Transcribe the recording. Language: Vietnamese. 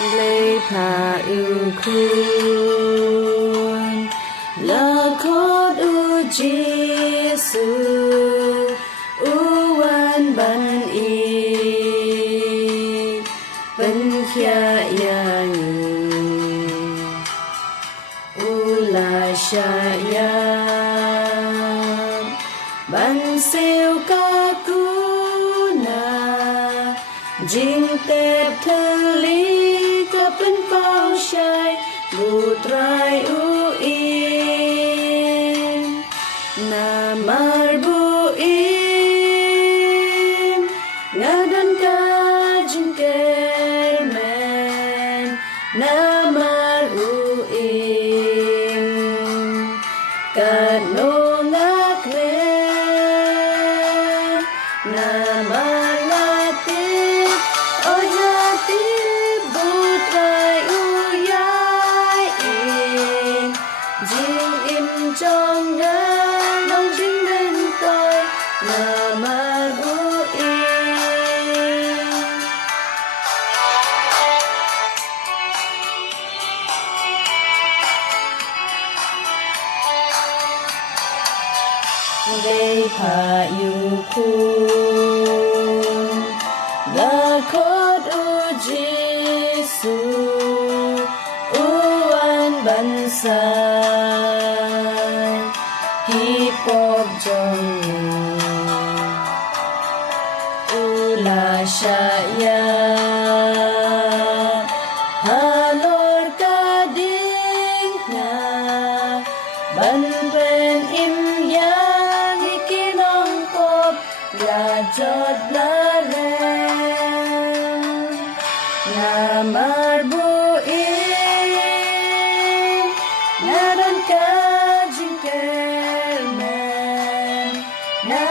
lấy phà yêu khuôn là khó u Giêsu u an ban y bên kia ya ni u la sha ya ban siêu ca cu na jing te thân lý ca bên bao shai bu trai u in na mar bu in ngadan ka jing ke men na mar u in ka no ngak re na mar la tin o ya tin bu trai u yai in jing in trong ngã đông jing bên tôi na mar u in đây phà yêu khuôn là khót u Giêsu u an ban sai hi pop trong u la sha ya halor ka ding na ban ren im ya hikinong pop la jod la ren na marbu in naran ka jingkel men na